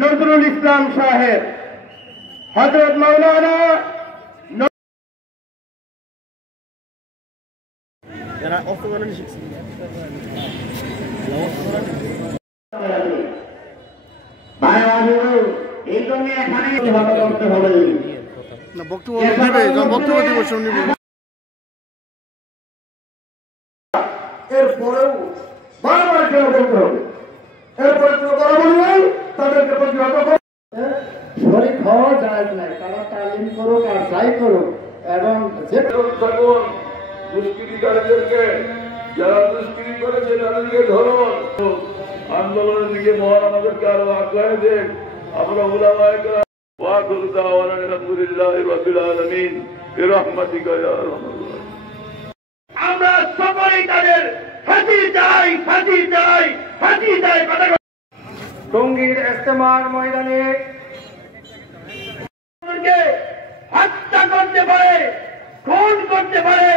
নজরুল ইসলাম সাহেব, হযরত মাওলানা যারা অর্থনীতি শিখছে এই জন্য এখানে করতে হবে না, বক্তব্য দিব শুনবো। এরপরেও বারবার কেন বলতে হবে, এরপরে কোনো কথা বললেই তাদেরকে প্রতিহত করো। শরীর খাওয়া যায় নাই, তারা তালিম করুক আর যাই করুক, এবং যে থাকুন দুষ্কৃতিকারীদেরকে, যারা দুষ্কৃতি করেছে তাদেরকে ধরুন, আন্দোলনের দিকে মহান আমাদেরকে আরো আগ্রহে দেখ। আমরা উলামায়ে কেরাম ওয়া আখিরু দাওয়ানা আলহামদুলিল্লাহি রাব্বিল আলামিন বিরহমাতিকা ইয়া আরহামার রাহিমিন। আমরা সবাই তাদের ফাঁসি চাই, ফাঁসি চাই, ফাঁসি চাই। টঙ্গীর ইজতেমার ময়দানে হত্যা করতে পারে, খুন করতে পারে,